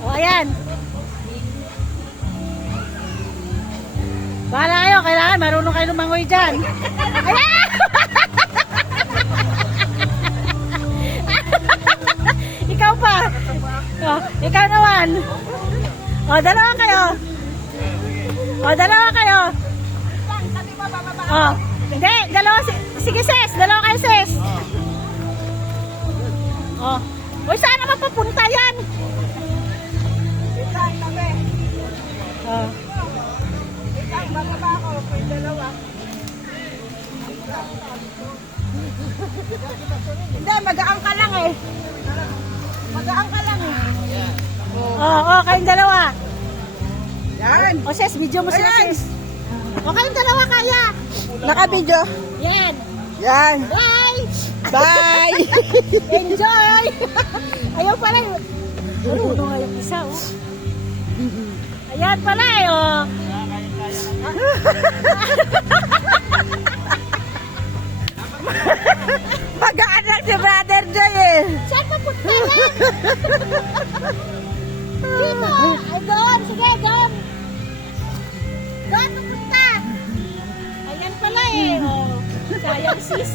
O, ayan. Bahala kayo, kailangan marunong kayo lumangoy dyan. Ayan! Ikaw pa. O, ikaw naman. O, dalawa kayo. O, dalawa kayo. O, hindi, dalawa. Sige, sis. Dalawa kayo, sis. O. Uy, saan naman papunta yan? O. Hindi, magaan ka lang eh. Magaan ka lang eh. O, kayong dalawa. Yan. O, sis, video mo sila, Ayan. sis. O, kayong dalawa kaya. Naka-video. Yan. Yan. Bye! Bye! Enjoy! Ayaw pala yun. Ano nga yung isa, oh. Ayan pala, oh. Magaan lang si Brother Joy eh. Saan papunta yan? Dito! Ay, doon! Sige, doon! Doon papunta! Ayan pala, eh. Oh. Sayang sis.